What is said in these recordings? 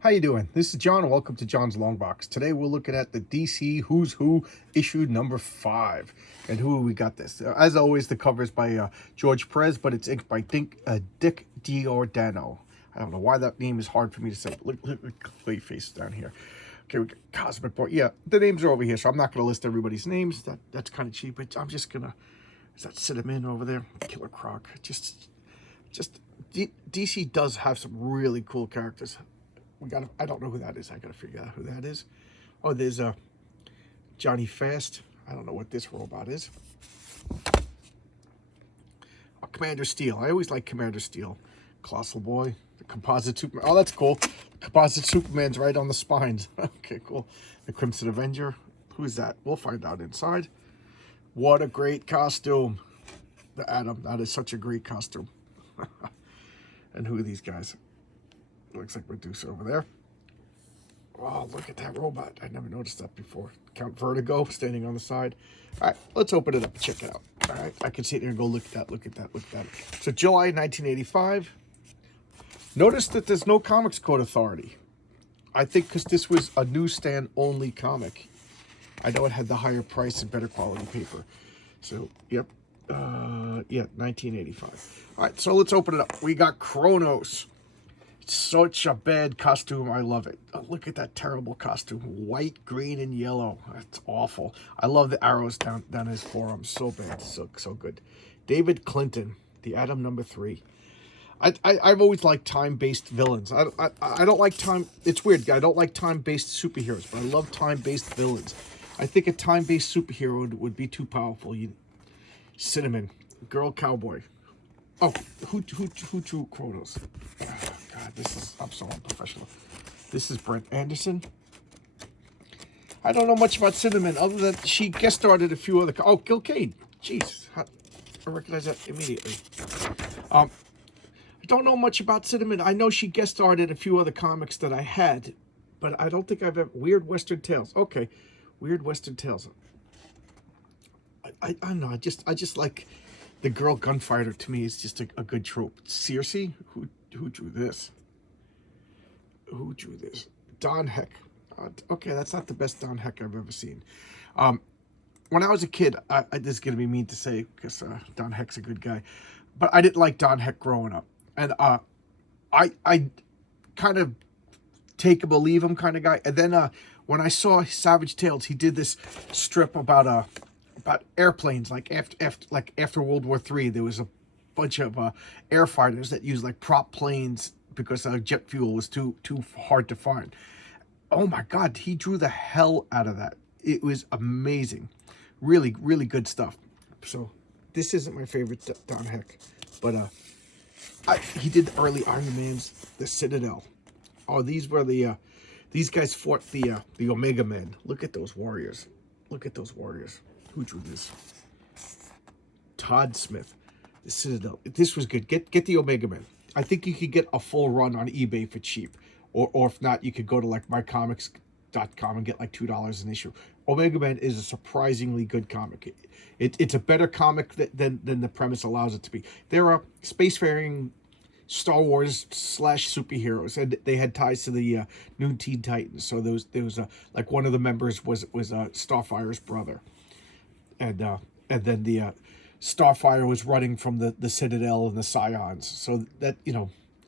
How you doing? This is John. Welcome to John's Long Box. Today we're looking at the DC Who's Who issue number 5. And who we got this? As always, the cover is by George Perez, but it's inked by Dick Giordano. I don't know why that name is hard for me to say. Look at face down here. Okay, we got Cosmic Boy. Yeah, the names are over here, so I'm not going to list everybody's names. That's kind of cheap. But I'm just going to... Is that Cinnamon over there? Killer Croc. DC does have some really cool characters. I don't know who that is. I gotta figure out who that is. Oh, there's Johnny Fast. I don't know what this robot is. Oh, Commander Steel. I always like Commander Steel. Colossal Boy. The composite Superman. Oh, that's cool. The composite Superman's right on the spines. Okay, cool. The Crimson Avenger. Who's that? We'll find out inside. What a great costume. The Atom. That is such a great costume. And who are these guys? Looks like Medusa over there. Oh, look at that robot. I never noticed that before. Count Vertigo standing on the side. All right, let's open it up and check it out. All right, I can sit here and go look at that, look at that, look at that. So July 1985. Notice that there's no Comics Code Authority. I think because this was a newsstand only comic. I know it had the higher price and better quality paper. So, yep. Yeah, 1985. All right, so let's open it up. We got Kronos. Such a bad costume. I love it. Oh, look at that terrible costume. White, green, and yellow. That's awful. I love the arrows down his forearm. So bad. So good. David Clinton, the Atom number 3. I've always liked time-based villains. I don't like time... It's weird. I don't like time-based superheroes, but I love time-based villains. I think a time-based superhero would be too powerful. Cinnamon. Girl Cowboy. Oh, who drew Kronos? Oh, God, I'm so unprofessional. This is Brent Anderson. I don't know much about Cinnamon, other than she guest starred a few other... Oh, Gil Kane. Jeez, I recognize that immediately. I don't know much about Cinnamon. I know she guest starred in a few other comics that I had, but I don't think I've ever... Weird Western Tales. Okay, Weird Western Tales. I don't know. I just like... The girl gunfighter, to me, is just a good trope. Circe? Who drew this? Who drew this? Don Heck. Okay, that's not the best Don Heck I've ever seen. When I was a kid, this is going to be mean to say, because Don Heck's a good guy, but I didn't like Don Heck growing up. And I kind of take him or leave him kind of guy. And then when I saw Savage Tales, he did this strip about airplanes. Like after World War III, there was a bunch of air fighters that used like prop planes because jet fuel was too hard to find. Oh my God, he drew the hell out of that. It was amazing. Really, really good stuff. So this isn't my favorite Don Heck, but he did the early Iron Mans, the Citadel. Oh, these were these guys fought the Omega Men. Look at those warriors. Look at those warriors. Who drew this? Todd Smith. The Citadel. This was good. Get the Omega Men. I think you could get a full run on eBay for cheap. Or if not, you could go to like mycomics.com and get like $2 an issue. Omega Men is a surprisingly good comic. It's a better comic than the premise allows it to be. They're a spacefaring Star Wars / superheroes, and they had ties to the New Teen Titans. So there was like one of the members was Starfire's brother. And then the Starfire was running from the Citadel and the Scions. So that,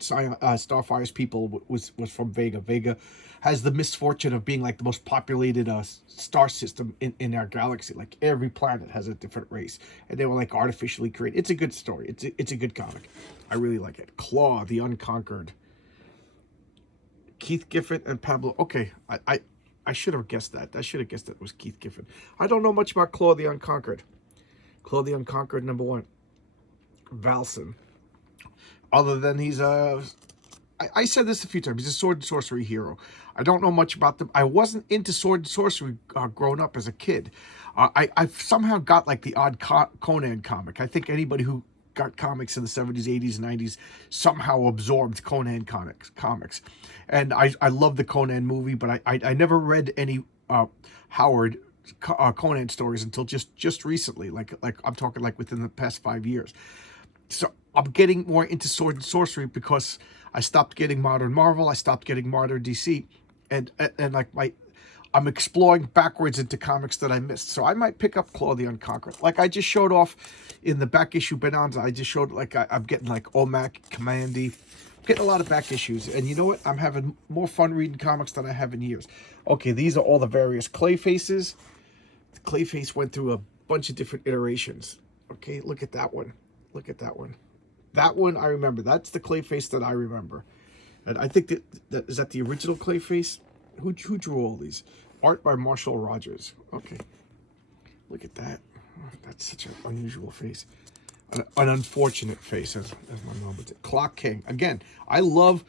Starfire's people was from Vega. Vega has the misfortune of being like the most populated star system in our galaxy. Like every planet has a different race, and they were like artificially created. It's a good story. It's a good comic. I really like it. Claw, the Unconquered. Keith Giffen and Pablo. Okay, I should have guessed that. I should have guessed that it was Keith Giffen. I don't know much about Claw the Unconquered. Claw the Unconquered, number 1. Valson. Other than he's I said this a few times. He's a sword and sorcery hero. I don't know much about them. I wasn't into sword and sorcery growing up as a kid. I've somehow got like the odd Conan comic. I think anybody who got comics in the 70s, 80s, 90s somehow absorbed Conan comics. And I love the Conan movie, but I never read any Howard Conan stories until just recently. Like I'm talking like within the past 5 years. So I'm getting more into sword and sorcery because I stopped getting modern Marvel, I stopped getting modern DC, and like I'm exploring backwards into comics that I missed. So I might pick up Claw the Unconquered. Like I just showed off in the back issue Bonanza. I just showed like I'm getting like Omac, Commandy. I'm getting a lot of back issues. And you know what? I'm having more fun reading comics than I have in years. Okay, these are all the various clay faces. The clay face went through a bunch of different iterations. Okay, look at that one. Look at that one. That one I remember. That's the clay face that I remember. And I think that is that the original clay face? Who drew all these? Art by Marshall Rogers. Okay. Look at that. That's such an unusual face. An unfortunate face, as my mom would say. Clock King. Again, I love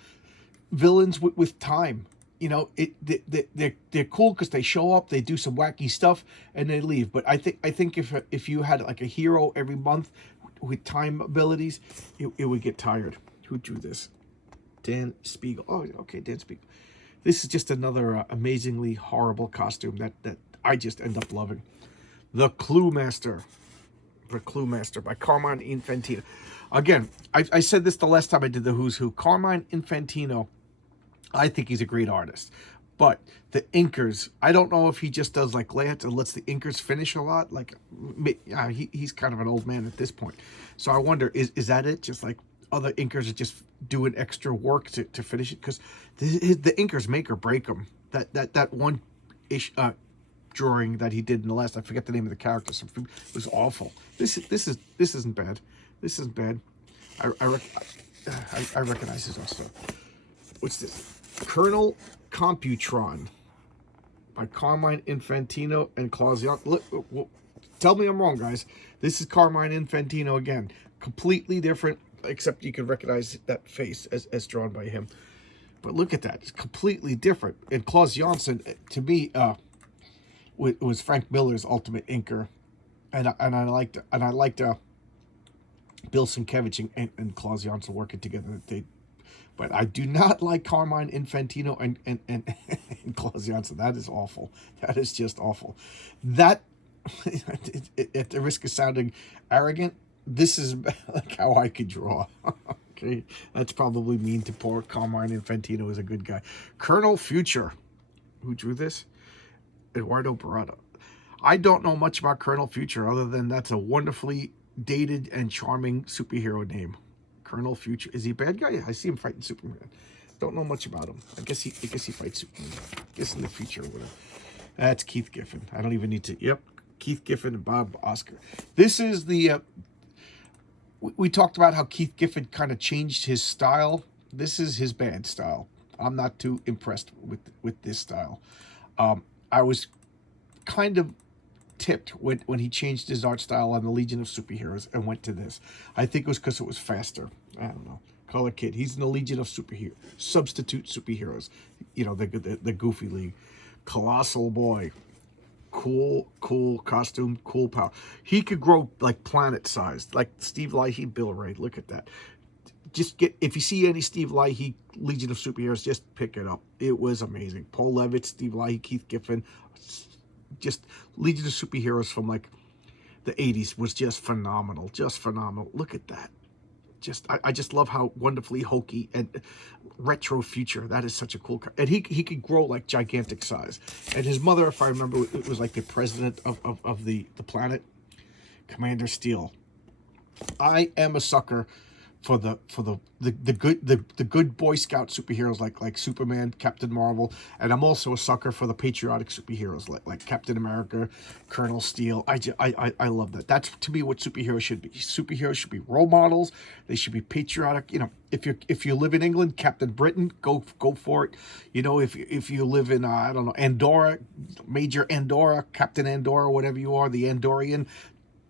villains with time. You know, they're cool because they show up, they do some wacky stuff, and they leave. But I think if you had like a hero every month with time abilities, it would get tired. Who drew this? Dan Spiegel. Oh, okay, Dan Spiegel. This is just another amazingly horrible costume that I just end up loving. The Clue Master. The Clue Master by Carmine Infantino. Again, I said this the last time I did the Who's Who. Carmine Infantino, I think he's a great artist. But the inkers, I don't know if he just does like layouts and lets the inkers finish a lot. Like, he's kind of an old man at this point. So I wonder, is that it? Just like other inkers are just doing extra work to finish it? Because the inkers make or break him. That one drawing that he did in the last, I forget the name of the character. It was awful. This isn't bad. This isn't bad. I recognize his also. What's this? Colonel Computron by Carmine Infantino and Clausion. Look, tell me I'm wrong, guys. This is Carmine Infantino again. Completely different, except you can recognize that face as drawn by him. But look at that. It's completely different. And Klaus Janson, to me, it was Frank Miller's ultimate inker. And I liked Bill Sienkiewicz and Klaus Janson working together. But I do not like Carmine Infantino and Klaus Janson. That is awful. That is just awful. That, at the risk of sounding arrogant, this is like how I could draw. Okay, that's probably mean to poor Carmine Infantino is a good guy. Colonel Future, who drew this? Eduardo Barada. I don't know much about Colonel Future other than that's a wonderfully dated and charming superhero name. Colonel Future. Is he a bad guy? I see him fighting Superman. Don't know much about him. I guess he fights Superman. I guess in the future or whatever. That's Keith Giffen. I don't even need to. Yep, Keith Giffen and Bob Oscar. This is the. We talked about how Keith Giffen kind of changed his style. This is his bad style. I'm not too impressed with this style. I was kind of tipped when he changed his art style on the Legion of Superheroes and went to this. I think it was because it was faster. I don't know. Color Kid. He's in the Legion of Superheroes. Substitute superheroes. You know, the Goofy League. Colossal Boy. Cool costume, cool power. He could grow like planet sized, like Steve Leahy, Bill Ray. Look at that. If you see any Steve Leahy Legion of Superheroes, just pick it up. It was amazing. Paul Levitt, Steve Leahy, Keith Giffen, just Legion of Superheroes from like the 80s was just phenomenal. Just phenomenal. Look at that. I just love how wonderfully hokey and retro future. That is such a cool car. And he could grow like gigantic size. And his mother, if I remember, it was like the president of the planet. Commander Steel. I am a sucker for the good Boy Scout superheroes like Superman, Captain Marvel, and I'm also a sucker for the patriotic superheroes like Captain America, Colonel Steel. I love that. That's to me what superheroes should be. Superheroes should be role models. They should be patriotic. You know, if you live in England, Captain Britain, go for it. You know, if you live in I don't know, Andorra, Major Andorra, Captain Andorra, whatever you are, the Andorian.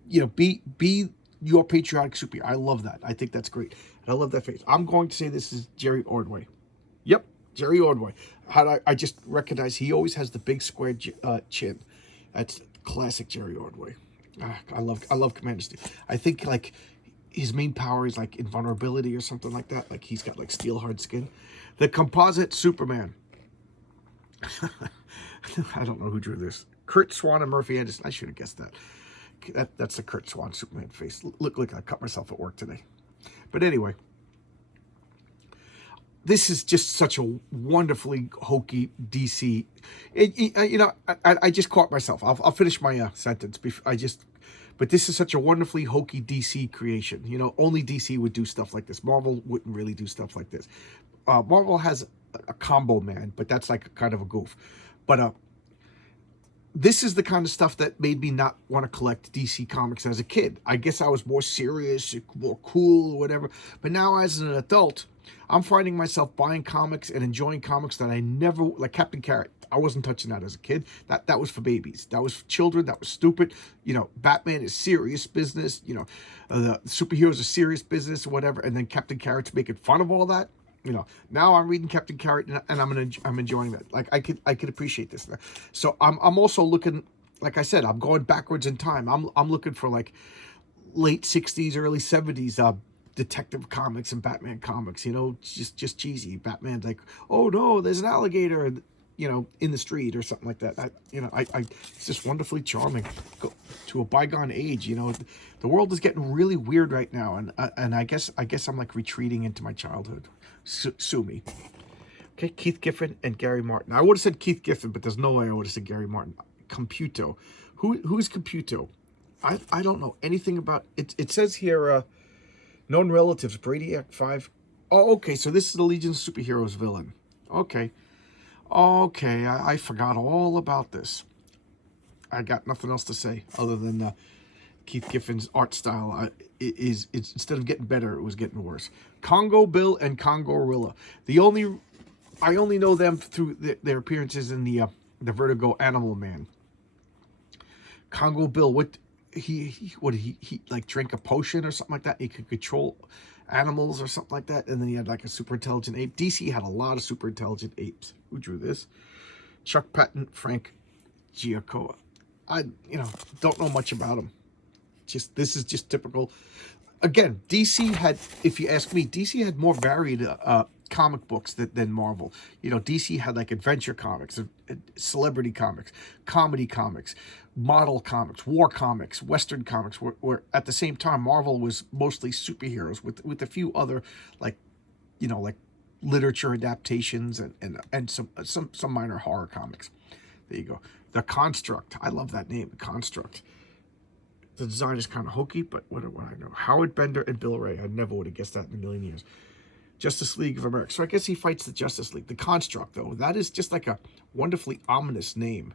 You know, be your patriotic superhero. I love that. I think that's great. And I love that face. I'm going to say this is Jerry Ordway. Yep, Jerry Ordway. I just recognize he always has the big square chin. That's classic Jerry Ordway. I love Commander Steel. I think like his main power is like invulnerability or something like that. Like he's got like steel hard skin. The composite Superman. I don't know who drew this. Kurt Swan and Murphy Anderson. I should have guessed that. That's the Kurt Swan Superman face. Look, I cut myself at work today. But anyway, this is just such a wonderfully hokey DC. You know, I just caught myself. I'll finish my sentence. But this is such a wonderfully hokey DC creation. You know, only DC would do stuff like this. Marvel wouldn't really do stuff like this. Marvel has a combo man, but that's like kind of a goof. But this is the kind of stuff that made me not want to collect DC comics as a kid. I guess I was more serious, more cool, whatever. But now as an adult, I'm finding myself buying comics and enjoying comics that I never, like Captain Carrot. I wasn't touching that as a kid. That was for babies. That was for children. That was stupid. You know, Batman is serious business. You know, the superheroes are serious business or whatever. And then Captain Carrot's making fun of all that. You know, now I'm reading Captain Carrot and I'm enjoying that. Like I could appreciate this. So I'm also looking, like I said, I'm going backwards in time. I'm looking for like late 60s, early 70s detective comics and Batman comics. You know, just cheesy. Batman's like, oh no, there's an alligator, you know, in the street or something like that. It's just wonderfully charming. Go to a bygone age. You know, the world is getting really weird right now, and I guess I'm like retreating into my childhood. Sue me. Okay, Keith Giffen and Gary Martin. I would have said Keith Giffen, but there's no way I would have said Gary Martin. Computo. Who's Computo? I don't know anything about it. It says here, known relatives, Brainiac 5. Oh, okay, so this is the Legion of Superheroes villain. Okay, I forgot all about this. I got nothing else to say other than Keith Giffen's art style it's instead of getting better, it was getting worse. Congo Bill and Congorilla. I only know them through their appearances in the Vertigo Animal Man. Congo Bill, what he like drank a potion or something like that. He could control animals or something like that, and then he had like a super intelligent ape. DC had a lot of super intelligent apes. Who drew this? Chuck Patton, Frank Giacomo. I don't know much about him. This is just typical. Again, DC had, if you ask me, DC had more varied comic books than Marvel. You know, DC had like adventure comics, celebrity comics, comedy comics, model comics, war comics, Western comics. Where at the same time, Marvel was mostly superheroes with a few other like literature adaptations and some minor horror comics. There you go. The Construct. I love that name, The Construct. The design is kind of hokey, but what do I know? Howard Bender and Bill Ray. I never would have guessed that in a million years. Justice League of America. So I guess he fights the Justice League. The Construct, though, that is just like a wonderfully ominous name.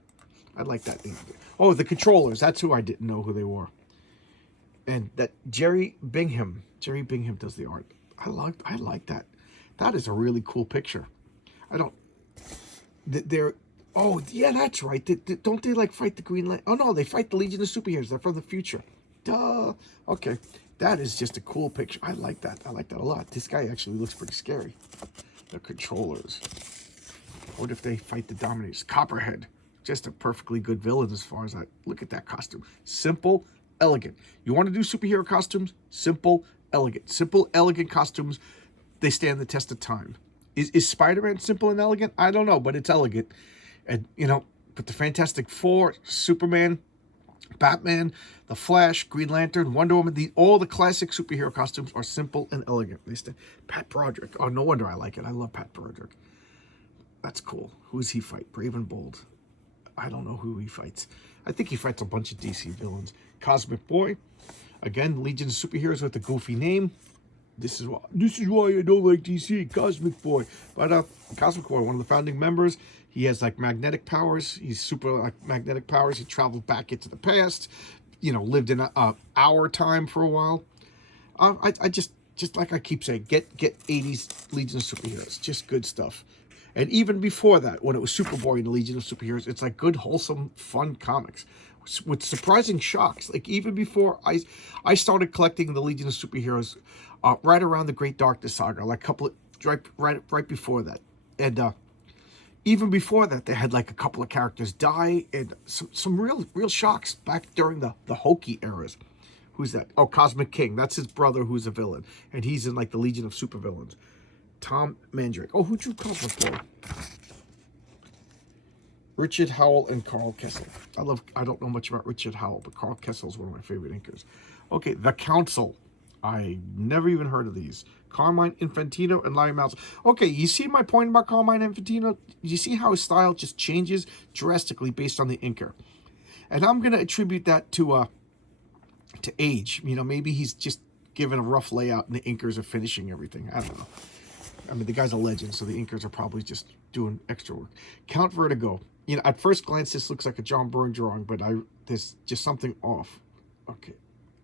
I like that name. Oh, the Controllers. That's who I didn't know who they were. And that Jerry Bingham. Jerry Bingham does the art. I like that. That is a really cool picture. Oh, yeah, that's right. Don't they, like, fight the Green Lantern? Oh, no, they fight the Legion of Superheroes. They're from the future. Duh. Okay. That is just a cool picture. I like that. I like that a lot. This guy actually looks pretty scary. The Controllers. What if they fight the Dominators? Copperhead. Just a perfectly good villain as far as that. Look at that costume. Simple, elegant. You want to do superhero costumes? Simple, elegant. Simple, elegant costumes, they stand the test of time. Is Spider-Man simple and elegant? I don't know, but it's elegant. And, but the Fantastic Four, Superman, Batman, The Flash, Green Lantern, Wonder Woman, all the classic superhero costumes are simple and elegant. Pat Broderick. Oh, no wonder I like it. I love Pat Broderick. That's cool. Who does he fight? Brave and Bold. I don't know who he fights. I think he fights a bunch of DC villains. Cosmic Boy. Again, Legion of Superheroes with a goofy name. This is why I don't like DC. Cosmic Boy. But Cosmic Boy, one of the founding members. He has like magnetic powers. He's super like magnetic powers. He traveled back into the past. Lived in our time for a while. I just like I keep saying, get 80s Legion of Superheroes. Just good stuff. And even before that, when it was Superboy and the Legion of Superheroes, it's like good, wholesome, fun comics with surprising shocks. Like even before I started collecting the Legion of Superheroes, right around the Great Darkness Saga, like right before that, and even before that, they had like a couple of characters die, and some real shocks back during the hokey eras. Who's that? Oh, Cosmic King. That's his brother, who's a villain, and he's in like the Legion of Supervillains. Tom Mandrake. Oh, who drew Cosmic Boy? Richard Howell and Carl Kessel. I don't know much about Richard Howell, but Carl Kessel is one of my favorite inkers. Okay, The Council. I never even heard of these. Carmine Infantino and Larry Mouse. Okay, you see my point about Carmine Infantino? You see how his style just changes drastically based on the inker. And I'm going to attribute that to age. You know, maybe he's just given a rough layout and the inkers are finishing everything. I don't know. I mean, the guy's a legend, so the inkers are probably just doing extra work. Count Vertigo. You know, at first glance, this looks like a John Byrne drawing, but there's just something off. Okay,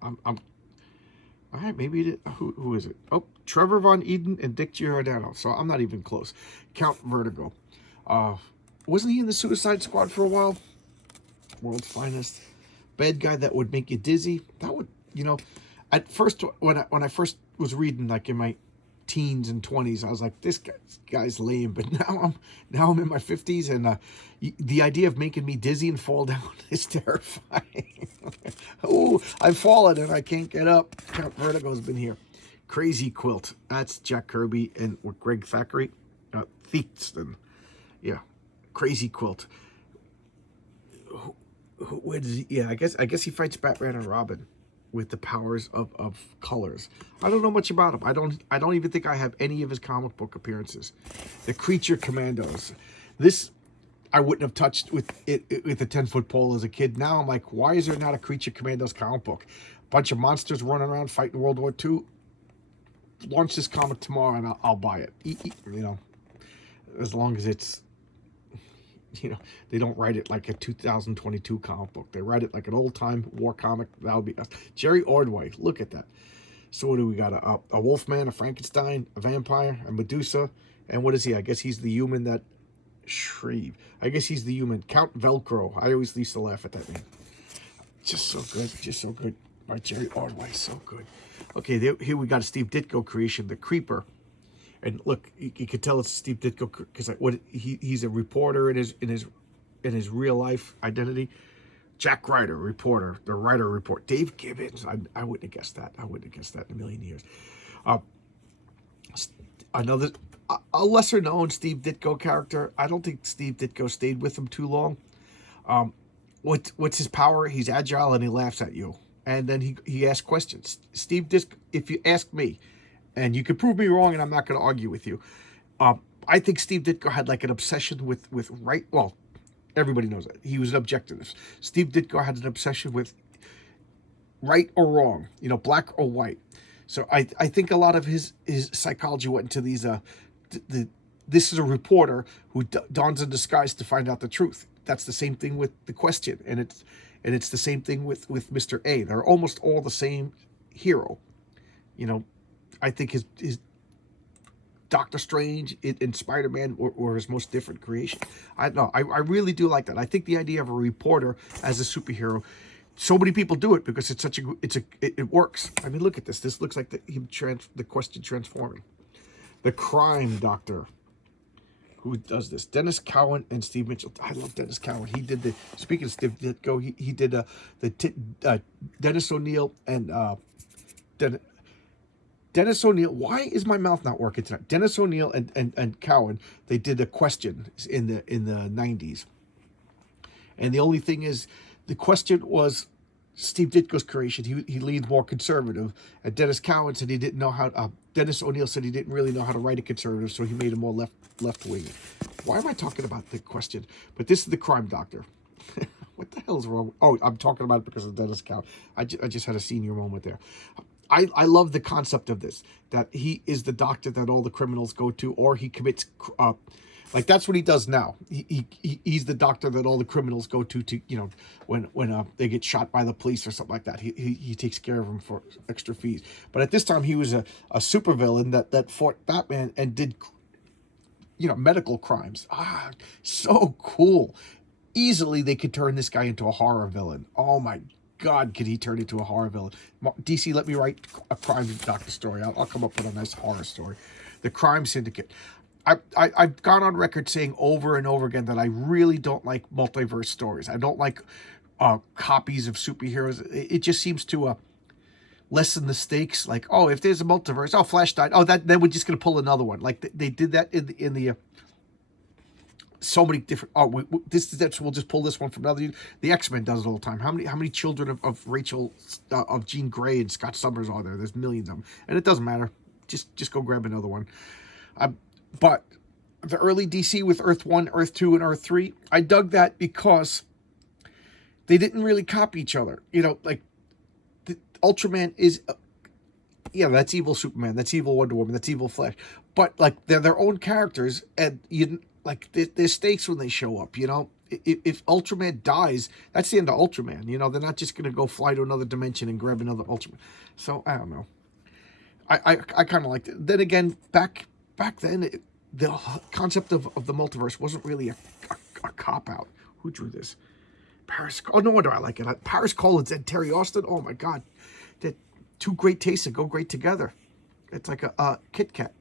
I'm all right. Maybe who is it? Oh, Trevor Von Eden and Dick Giordano. So I'm not even close. Count Vertigo. Wasn't he in the Suicide Squad for a while? World's Finest. Bad guy that would make you dizzy. That would, you know, at first when I first was reading, like in my teens and 20s, I was like, this guy's lame. But now I'm in my 50s, and the idea of making me dizzy and fall down is terrifying. Oh, I've fallen and I can't get up. Count Vertigo's been here. Crazy Quilt. That's Jack Kirby and with Greg Thackeray. Theakston. Yeah. Crazy Quilt. Where does he, yeah, I guess he fights Batman and Robin with the powers of colors. I don't know much about him. I don't even think I have any of his comic book appearances. The Creature Commandos. This I wouldn't have touched with a 10-foot pole as a kid. Now I'm like, why is there not a Creature Commandos comic book? Bunch of monsters running around fighting World War II. Launch this comic tomorrow and I'll buy it. You know, as long as it's, you know, they don't write it like a 2022 comic book. They write it like an old-time war comic. That would be Jerry Ordway. Look at that. So what do we got? A Wolfman, a Frankenstein, a vampire, a Medusa, and what is he? I guess he's the human that Shreve. I guess he's the human. Count Velcro. I always used to laugh at that name. Just so good. Just so good. By Jerry Ordway. So good. Okay, here we got a Steve Ditko creation, the Creeper. And look, you can tell it's Steve Ditko because he's a reporter in his real life identity. Jack Ryder, reporter, the Ryder Report. Dave Gibbons. I wouldn't have guessed that. I wouldn't have guessed that in a million years. Another a lesser known Steve Ditko character. I don't think Steve Ditko stayed with him too long. What's his power? He's agile and he laughs at you. And then he asks questions. Steve Ditko, if you ask me, and you can prove me wrong, and I'm not going to argue with you. I think Steve Ditko had like an obsession with right. Well, everybody knows that he was an objectivist. Steve Ditko had an obsession with right or wrong, you know, black or white. So I think a lot of his psychology went into these. This is a reporter who dons a disguise to find out the truth. That's the same thing with the Question, and it's the same thing with Mr. A. They're almost all the same hero, you know. I think his Doctor Strange and Spider-Man were his most different creation. I really do like that. I think the idea of a reporter as a superhero, so many people do it because it works. I mean, look at this. This looks like the Question transforming. The Crime Doctor. Who does this? Dennis Cowan and Steve Mitchell. I love Dennis Cowan. He did speaking of Steve Ditko, he did Dennis O'Neill and Dennis O'Neill. Why is my mouth not working tonight? Dennis O'Neill and Cowan. They did a Question in the 90s, and the only thing is, the Question was Steve Ditko's creation. He leaned more conservative, and Dennis Cowan said he didn't know how. Dennis O'Neill said he didn't really know how to write a conservative, so he made him more left wing. Why am I talking about the Question? But this is the Crime Doctor. What the hell is wrong? Oh, I'm talking about it because of Dennis Cowan. I just had a senior moment there. I love the concept of this, that he is the doctor that all the criminals go to, or he commits, like that's what he does now. He's the doctor that all the criminals go to you know, when they get shot by the police or something like that. He takes care of them for extra fees. But at this time, he was a supervillain that fought Batman and did, you know, medical crimes. So cool. Easily they could turn this guy into a horror villain. Oh my God, could he turn into a horror villain? DC, let me write a crime doctor story. I'll come up with a nice horror story. The Crime Syndicate. I've gone on record saying over and over again that I really don't like multiverse stories. I don't like copies of superheroes. It just seems to lessen the stakes. Like, oh, if there's a multiverse, oh, Flash died. Oh, then we're just going to pull another one. Like they did that in the so many different. Oh, we'll just pull this one from another. The X-Men does it all the time. How many children of Rachel, of Jean Grey and Scott Summers are there? There's millions of them, and it doesn't matter. Just go grab another one. But the early DC with Earth 1, Earth 2, and Earth 3, I dug that because they didn't really copy each other. Like the Ultraman is, yeah, that's evil Superman, that's evil Wonder Woman, that's evil Flash, but like they're their own characters, and like there's stakes when they show up. If Ultraman dies, that's the end of Ultraman. They're not just gonna go fly to another dimension and grab another Ultraman. So I don't know. I kind of liked it. Then again, back then, the concept of the multiverse wasn't really a cop out. Who drew this? Paris. Oh, no wonder I like it. Paris Collins and Terry Austin. Oh my God, they're two great tastes that go great together. It's like a Kit Kat,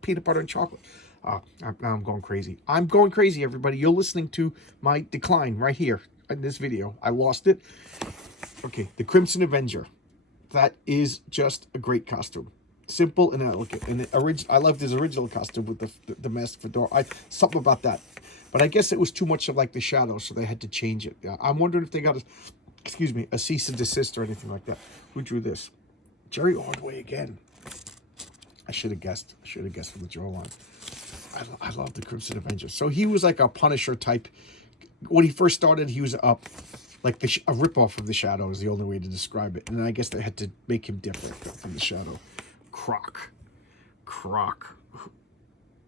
peanut butter and chocolate. Now I'm going crazy. I'm going crazy, everybody. You're listening to my decline right here in this video. I lost it. Okay, the Crimson Avenger. That is just a great costume. Simple and elegant. And I loved his original costume with the mask fedora. Something about that. But I guess it was too much of like the shadow, so they had to change it. Yeah, I'm wondering if they got a cease and desist or anything like that. Who drew this? Jerry Ordway again. I should have guessed. I should have guessed from the jawline. I love the Crimson Avenger. So he was like a Punisher type. When he first started, he was up. Like a ripoff of the Shadow is the only way to describe it. And I guess they had to make him different from the Shadow. Croc.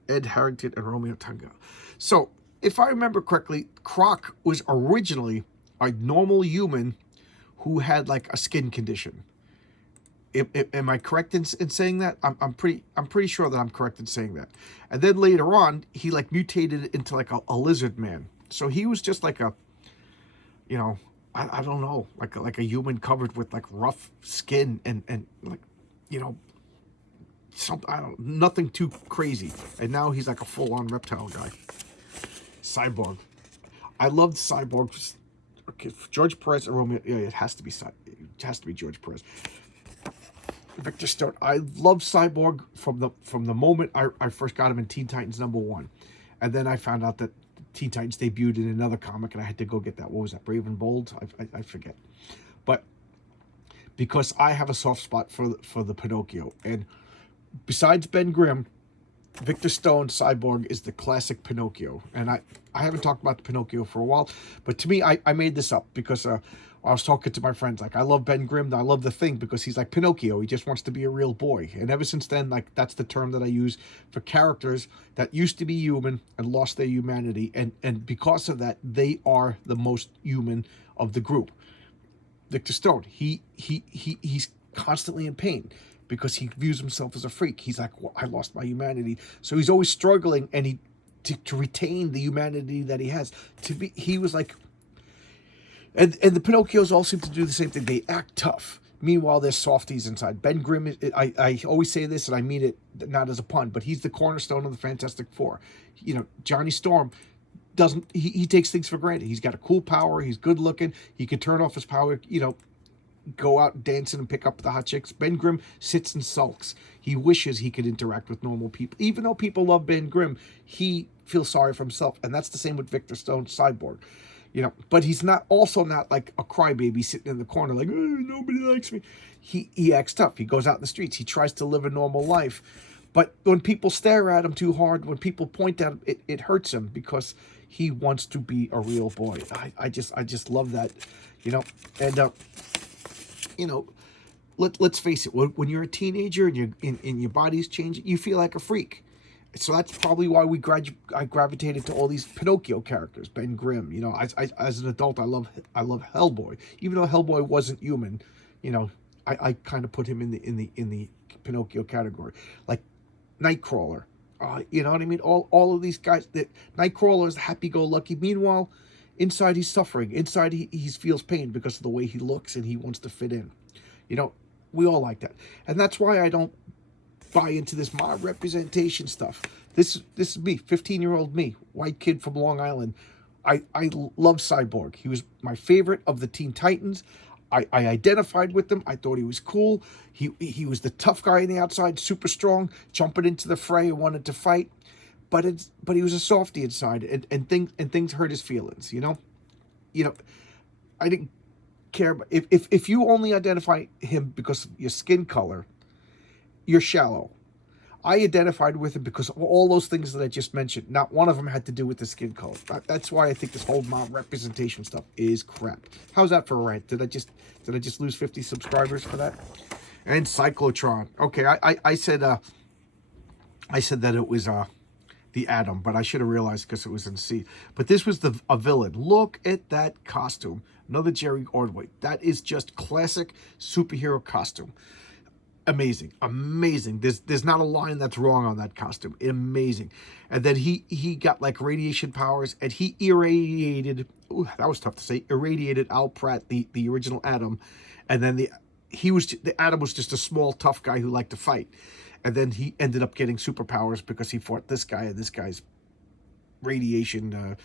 Ed Harrington and Romeo Tunga. So, if I remember correctly, Croc was originally a normal human who had like a skin condition. Am I correct in saying that? I'm pretty sure that I'm correct in saying that. And then later on, he like mutated into like a lizard man. So he was just like a, I don't know, like a human covered with like rough skin and like, nothing too crazy. And now he's like a full-on reptile guy. Cyborg. I loved Cyborg. Okay, George Perez and Romeo. Yeah, it has to be George Perez. Victor Stone. I love Cyborg from the moment I first got him in Teen Titans #1, and then I found out that Teen Titans debuted in another comic, and I had to go get that. What was that? Brave and Bold? I forget. But because I have a soft spot for the Pinocchio, and besides Ben Grimm, Victor Stone Cyborg is the classic Pinocchio. And I haven't talked about the Pinocchio for a while, but to me, I made this up because I was talking to my friends, like, I love Ben Grimm, I love the Thing, because he's like Pinocchio, he just wants to be a real boy. And ever since then, like, that's the term that I use for characters that used to be human and lost their humanity, and because of that, they are the most human of the group. Victor Stone, he's constantly in pain because he views himself as a freak. He's like, well, I lost my humanity. So he's always struggling, and to retain the humanity that he has. He was like, and the Pinocchios all seem to do the same thing. They act tough. Meanwhile, they're softies inside. Ben Grimm, I always say this, and I mean it not as a pun, but he's the cornerstone of the Fantastic Four. Johnny Storm doesn't, he takes things for granted. He's got a cool power. He's good looking. He can turn off his power, go out dancing and pick up the hot chicks. Ben Grimm sits and sulks. He wishes he could interact with normal people. Even though people love Ben Grimm, he feels sorry for himself. And that's the same with Victor Stone Cyborg. But he's not like a crybaby sitting in the corner like, oh, nobody likes me. He acts tough. He goes out in the streets. He tries to live a normal life. But when people stare at him too hard, when people point at him, it hurts him because he wants to be a real boy. I just love that, and let's face it, when you're a teenager and your body's changing, you feel like a freak. So that's probably why I gravitated to all these Pinocchio characters, Ben Grimm. As an adult, I love Hellboy. Even though Hellboy wasn't human, I kind of put him in the Pinocchio category. Like Nightcrawler, you know what I mean? All of these guys. Nightcrawler is happy-go-lucky. Meanwhile, inside he's suffering. Inside he feels pain because of the way he looks, and he wants to fit in. We all like that, and that's why I don't buy into this mob representation stuff. This is me, 15-year-old me, white kid from Long Island. I love Cyborg. He was my favorite of the Teen Titans. I identified with him. I thought he was cool. He was the tough guy on the outside, super strong, jumping into the fray and wanted to fight. but he was a softie inside, and things hurt his feelings. I didn't care. But if you only identify him because of your skin color, you're shallow. I identified with him because of all those things that I just mentioned. Not one of them had to do with the skin color. That's why I think this whole mom representation stuff is crap. How's that for a rant? Did I just lose 50 subscribers for that? And Cyclotron. Okay, I said that it was the Atom, but I should have realized because it was in C. But this was a villain. Look at that costume. Another Jerry Ordway. That is just classic superhero costume. Amazing, amazing. There's not a line that's wrong on that costume. Amazing. And then he got like radiation powers, and he irradiated. Ooh, that was tough to say. Irradiated Al Pratt, the original Atom, and then the Atom was just a small tough guy who liked to fight, and then he ended up getting superpowers because he fought this guy, and this guy's radiation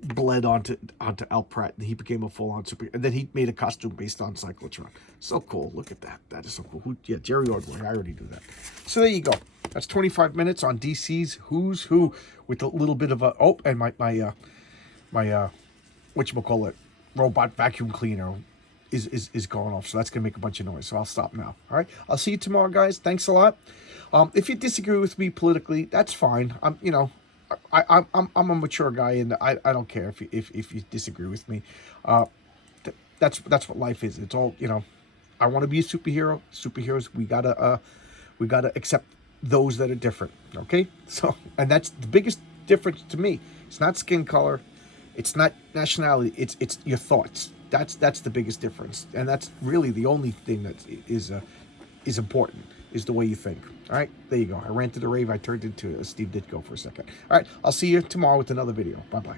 bled onto Al Pratt, and he became a full-on super. And then he made a costume based on Cyclotron. So cool. Look at that. That is so cool. Jerry Ordway. I already knew that. So there you go. That's 25 minutes on DC's Who's Who with a little bit of a and my whatchamacallit, robot vacuum cleaner is going off. So that's gonna make a bunch of noise. So I'll stop now. All right. I'll see you tomorrow, guys. Thanks a lot. If you disagree with me politically, that's fine. I'm a mature guy, and I don't care if you disagree with me. That's what life is. It's all, I want to be a superhero. Superheroes, we gotta accept those that are different. Okay, so, and that's the biggest difference to me. It's not skin color, it's not nationality. It's your thoughts. That's the biggest difference, and that's really the only thing that is important. Is the way you think. All right, there you go. I ranted a rave. I turned into Steve Ditko for a second. All right, I'll see you tomorrow with another video. Bye-bye.